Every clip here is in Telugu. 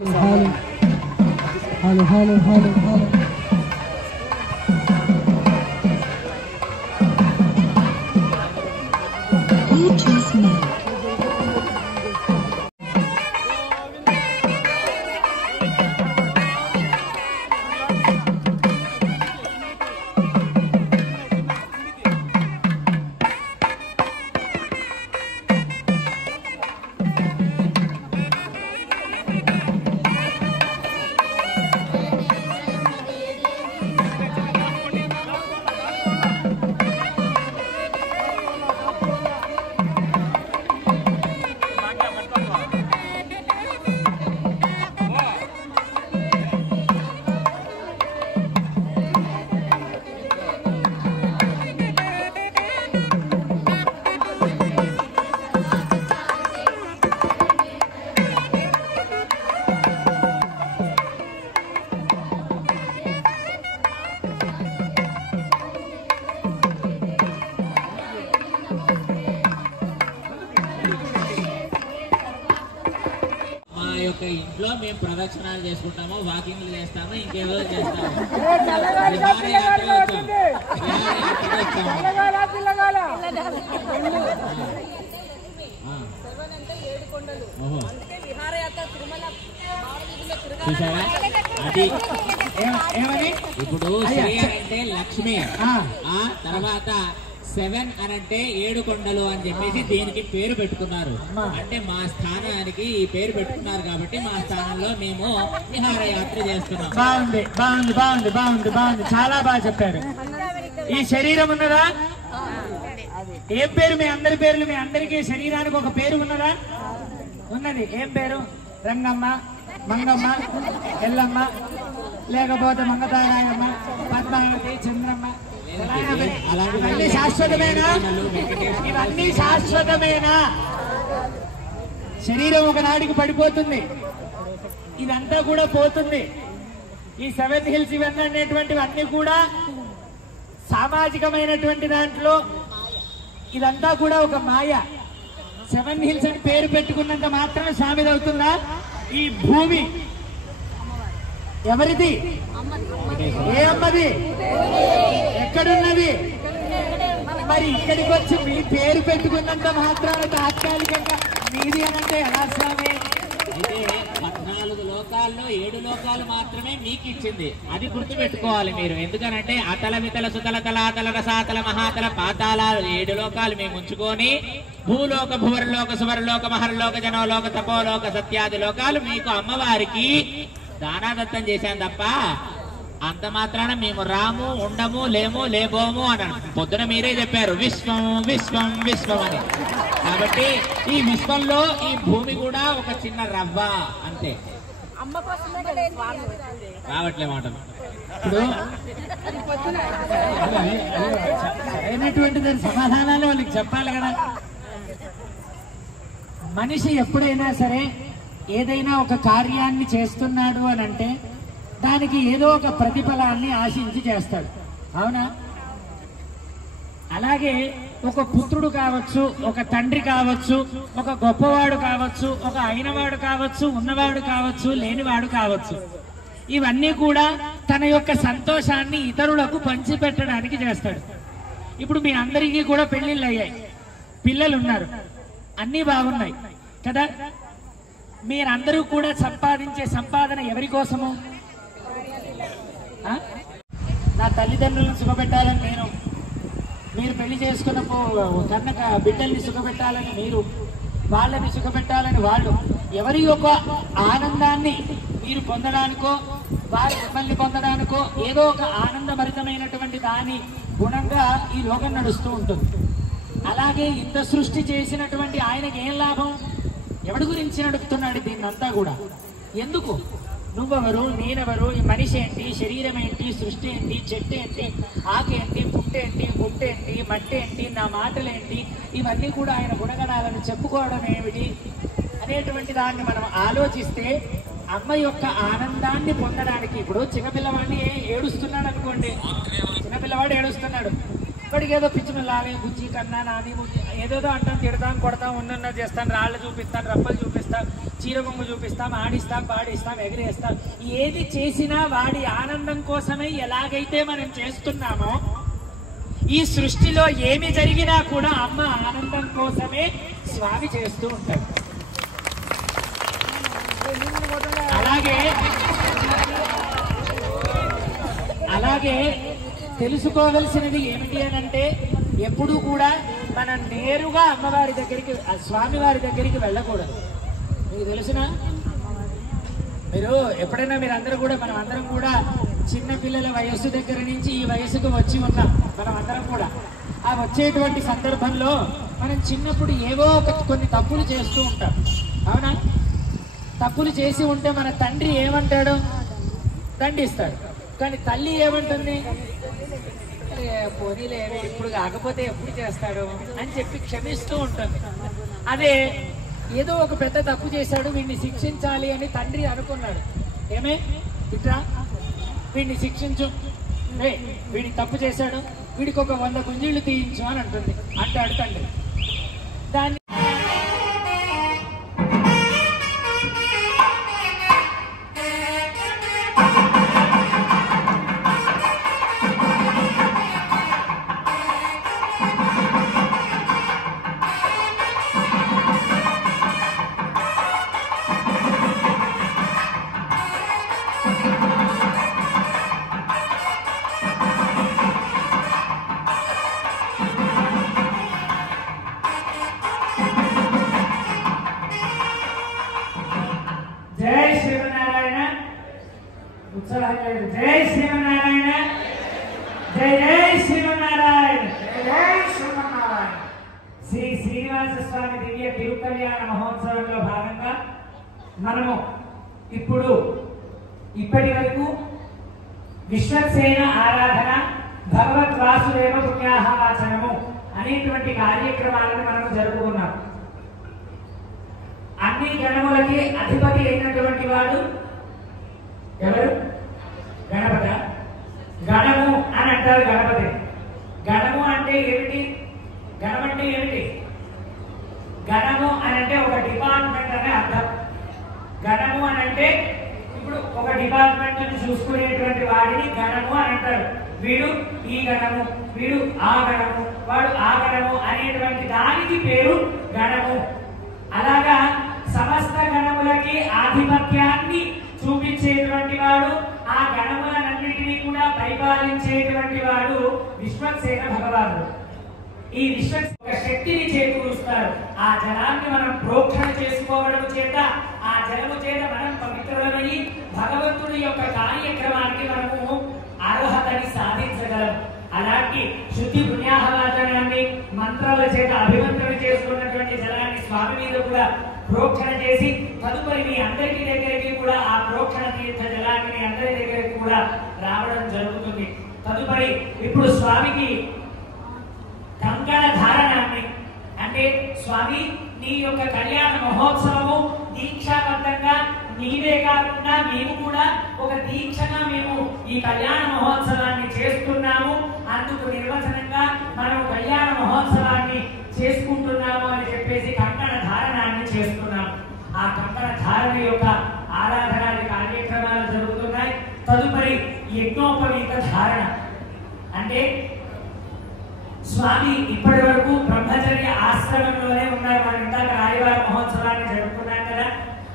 Hello. Bluetooth mode. ఇంట్లో మేము ప్రదక్షిణాలు చేసుకుంటాము, వాకింగ్లు చేస్తాము, ఇంకేదో చేస్తాము. చూసారా అది ఏమని ఇప్పుడు శ్రీ అంటే లక్ష్మి, ఆ తర్వాత 7 అనంటే 7 కొండలు అని చెప్పేసి దీనికి పేరు పెట్టుకున్నారు. అంటే మా స్థానానికి ఈ పేరు పెట్టుకున్నారు కాబట్టి మా స్థానంలో మేము విహారయాత్ర చేస్తున్నాం. బాగుంది బాగుంది బాగుంది బాగుంది బాగుంది చాలా బాగా చెప్పారు. ఈ శరీరం ఉన్నదా? ఏం పేరు? మీ అందరి పేర్లు, మీ అందరికీ శరీరానికి ఒక పేరు ఉన్నదా? ఉన్నది. ఏం పేరు? రంగమ్మ, మంగమ్మ, ఎల్లమ్మ, లేకపోతే మంగతారాయమ్మ, పద్మావతి, చంద్రమ్మ. ఇవన్నీ శాశ్వతమేనా? ఇవన్నీ శాశ్వతమేనా? శరీరం ఒకనాడికి పడిపోతుంది, ఇదంతా కూడా పోతుంది. ఈ 7 హిల్స్ ఇవన్నీ అనేటువంటివి అన్ని కూడా సామాజికమైనటువంటి దాంట్లో ఇదంతా కూడా ఒక మాయ. 7 హిల్స్ అని పేరు పెట్టుకున్నంత మాత్రం స్వామిది అవుతుందా? ఈ భూమి ఎవరిది? ఏ అమ్మది? ఎక్కడున్నది? మరి ఇక్కడికి వచ్చి మీ పేరు పెట్టుకున్నంత మాత్రాన తాత్కాలికంగా మీది అనంటే ఎలా స్వామి? అయితే 14 లోకాల్లో 7 లోకాలు మాత్రమే మీకు ఇచ్చింది, అది గుర్తు పెట్టుకోవాలి మీరు. ఎందుకనంటే అతల వితల సుతల తలాతల రసాతల మహాతల పాతాళాలు 7 లోకాలు మేము ఉంచుకొని భూలోక, భువరలోక, సువరలోక, మహర్లోక, జనోలోక, తపోలోక, సత్యాది లోకాలు మీకు అమ్మవారికి దానాదత్తం చేశాను తప్ప అంత మాత్రాన మేము రాము, ఉండము, లేము, లేబోము అని పొద్దున మీరే చెప్పారు విశ్వం విశ్వం విశ్వం అని. కాబట్టి ఈ విశ్వంలో ఈ భూమి కూడా ఒక చిన్న రవ్వ అంతే. రావట్లే మాటలు ఇప్పుడు అయినటువంటి దాని సమాధానాలు వాళ్ళకి చెప్పాలి కదా. మనిషి ఎప్పుడైనా సరే ఏదైనా ఒక కార్యాన్ని చేస్తున్నాడు అని అంటే దానికి ఏదో ఒక ప్రతిఫలాన్ని ఆశించి చేస్తాడు, అవునా? అలాగే ఒక పుత్రుడు కావచ్చు, ఒక తండ్రి కావచ్చు, ఒక గొప్పవాడు కావచ్చు, ఒక అయినవాడు కావచ్చు, ఉన్నవాడు కావచ్చు, లేనివాడు కావచ్చు, ఇవన్నీ కూడా తన యొక్క సంతోషాన్ని ఇతరులకు పంచిపెట్టడానికి చేస్తాడు. ఇప్పుడు మీ అందరికీ కూడా పెళ్లిళ్ళు అయ్యాయి, పిల్లలు ఉన్నారు, అన్నీ బాగున్నాయి కదా. మీరందరూ కూడా సంపాదించే సంపాదన ఎవరి కోసము? నా తల్లిదండ్రులను సుఖపెట్టాలని నేను, మీరు పెళ్లి చేసుకున్న కన్నక బిడ్డల్ని సుఖపెట్టాలని మీరు, వాళ్ళని సుఖపెట్టాలని వాళ్ళు, ఎవరి యొక్క ఆనందాన్ని మీరు పొందడానికో వారి మిమ్మల్ని పొందడానికో ఏదో ఒక ఆనందభరితమైనటువంటి దాని గుణంగా ఈ లోకం నడుస్తూ ఉంటుంది. అలాగే ఇంత సృష్టి చేసినటువంటి ఆయనకి ఏం లాభం? ఎవడి గురించి నడుపుతున్నాడు దీన్నంతా కూడా? ఎందుకు? నువ్వెవరు, నేనెవరు, ఈ మనిషి ఏంటి, శరీరం ఏంటి, సృష్టి ఏంటి, చెట్టు ఏంటి, ఆకేంటి, పుట్టేంటి, గుట్టేంటి, మట్టి ఏంటి, నా మాటలేంటి, ఇవన్నీ కూడా ఆయన గుణగణాలను చెప్పుకోవడం ఏమిటి అనేటువంటి దాన్ని మనం ఆలోచిస్తే అమ్మ యొక్క ఆనందాన్ని పొందడానికి, ఇప్పుడు చిన్నపిల్లవాడిని ఏడుస్తున్నాడు అనుకోండి, చిన్నపిల్లవాడు ఏడుస్తున్నాడు, అక్కడికి ఏదో పిచ్చిమల్లాగే బుజ్జి కన్నా నాది బుజ్జి ఏదోదో అంటాం, తిడతాం, కొడతాం, ఉన్న చేస్తాం, రాళ్ళు చూపిస్తాం, రప్పలు చూపిస్తాం, చీరబొమ్మ చూపిస్తాం, ఆడిస్తాం, పాడిస్తాం, ఎగిరేస్తాం. ఏది చేసినా వాడి ఆనందం కోసమే ఎలాగైతే మనం చేస్తున్నామో, ఈ సృష్టిలో ఏమి జరిగినా కూడా అమ్మ ఆనందం కోసమే స్వామి చేస్తూ ఉంటాడు. అలాగే తెలుసుకోవలసినది ఏమిటి అనంటే, ఎప్పుడూ కూడా మనం నేరుగా అమ్మవారి దగ్గరికి, స్వామివారి దగ్గరికి వెళ్ళకూడదు. మీకు తెలుసునా? మీరు ఎప్పుడైనా మీరందరూ కూడా, మనం అందరం కూడా చిన్నపిల్లల వయస్సు దగ్గర నుంచి ఈ వయసుకు వచ్చి ఉన్నాం. మనం అందరం కూడా ఆ వచ్చేటువంటి సందర్భంలో మనం చిన్నప్పుడు ఏవో కొన్ని తప్పులు చేస్తూ ఉంటాం. అవునా? తప్పులు చేసి ఉంటే మన తండ్రి ఏమంటాడు? దండిస్తాడు. కానీ తల్లి ఏమంటుంది? పోనీలే, ఇప్పుడు కాకపోతే ఎప్పుడు చేస్తాడు అని చెప్పి క్షమిస్తూ ఉంటుంది. అదే ఏదో ఒక పెద్ద తప్పు చేశాడు, వీడిని శిక్షించాలి అని తండ్రి అనుకున్నాడు. ఏమే ఇట్రా, వీడిని శిక్షించు, వీడి తప్పు చేశాడు, వీడికి ఒక 100 గుంజీళ్లు తీయించు అని అంటాడు తండ్రి. దాన్ని జై శ్రీమన్నారాయణ, ఉత్సాహంగా జై శ్రీమన్నారాయణ, జై జై శ్రీమన్నారాయణ, జై శ్రీమన్నారాయణ. శ్రీ శ్రీనివాస స్వామి దివ్య తిరుకల్యాణ మహోత్సవంలో భాగంగా మనము ఇప్పటి వరకు విశ్వక్సేన ఆరాధన, భగవద్ వాసుదేవ పుణ్యాహవాచనము అనేటువంటి కార్యక్రమాలను మనము జరుపుకున్నాం. అన్ని గణములకి అధిపతి అయినటువంటి వాడు ఎవరు? గణపత. గణము అని అంటారు గణపతి. గణము అంటే ఏమిటి? గణం అంటే ఏమిటి? గణము అని అంటే ఒక డిపార్ట్మెంట్ అనే అర్థం. గణము అని అంటే ఇప్పుడు ఒక డిపార్ట్మెంట్ ని చూసుకునేటువంటి వాడిని గణము అని అంటారు. వీడు ఈ గణము, వీడు ఆ గణము, వాడు ఆ గణము అనేటువంటి దానికి పేరు గణము. అలాగా సమస్త గణములకి ఆధిపత్యాన్ని చూపించేటువంటి వాడు, ఆ గణములన్నింటినీ కూడా పరిపాలించేటువంటి వాడు విశ్వక్సేన భగవానుడు. ఈ విశ్వక్సేన శక్తిని చేకూరుస్తారు. ఆ జలాన్ని మనం ప్రోక్షణ చేసుకోవడం చేత, ఆ జలము చేత మనం పవిత్రులమని భగవంతుడి యొక్క కార్యక్రమానికి మనము అర్హతని సాధించగలం. అలాంటి శుద్ధి పుణ్యాహవాచనాన్ని మంత్రాల చేత అభిమంత్రణ చేసుకున్నటువంటి జలాన్ని స్వామి మీద కూడా ప్రోక్షణ చేసి, తదుపరి మీ అందరి దగ్గరికి కూడా ఆ ప్రోక్షణ తీర్థ జలాన్ని మీ అందరి దగ్గరికి కూడా రావడం జరుగుతుంది. తదుపరి ఇప్పుడు స్వామికి కంకణ ధారణాన్ని, అంటే స్వామి నీ యొక్క కళ్యాణ మహోత్సవము దీక్షాబద్ధంగా నీవే కాకుండా మేము కూడా ఒక దీక్షగా మేము ఈ కళ్యాణ మహోత్సవాన్ని చేస్తున్నాము. అందుకు నిర్వచనంగా మనం కళ్యాణ మహోత్సవాన్ని చేసుకుంటున్నాము అని చెప్పేసి కంకణ ధారణాన్ని చేస్తున్నాము. ఆ కంకణ ధారణ యొక్క ఆరాధనాది కార్యక్రమాలు జరుగుతున్నాయి. తదుపరి యజ్ఞోపవీత ధారణ, అంటే స్వామి ఇప్పటి వరకు బ్రహ్మచర్య ఆశ్రమంలోనే ఉన్నారు. మనం ఇందాక రాయవార మహోత్సవాన్ని జరుపుకున్నాం కదా.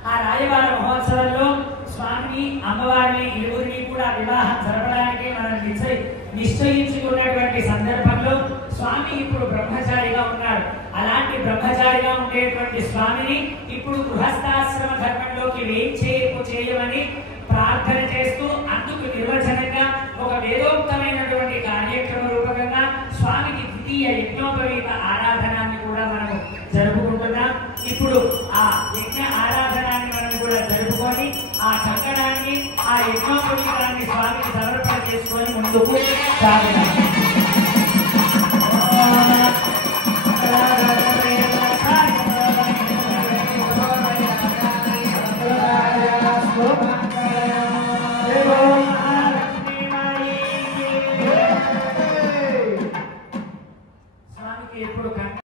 ఆ రాయవార మహోత్సవంలో స్వామిని, అమ్మవారిని ఇరువురిని కూడా వివాహం జరపడానికి మనం నిశ్చయించుకున్నటువంటి సందర్భంలో స్వామి ఇప్పుడు బ్రహ్మచారిగా ఉన్నాడు. అలాంటి బ్రహ్మచారిగా ఉండేటువంటి స్వామిని ఇప్పుడు గృహస్థాశ్రమ ధర్మంలోకి వేయించేపు చేయమని ప్రార్థన చేస్తూ, అందుకు నిర్వచనంగా ఒక వేదోక్తమైనటువంటి కార్యక్రమ రూపకంగా స్వామికి ద్వితీయ యజ్ఞోపవీత ఆరాధనాన్ని కూడా మనము జరుపుకుంటున్నాం. ఇప్పుడు ఆ యజ్ఞ ఆరాధనాన్ని మనం కూడా జరుపుకొని ఆ కంకణాన్ని, ఆ యజ్ఞోపవీతాన్ని స్వామికి సమర్పణ చేసుకొని ముందుకు సాగుతాం.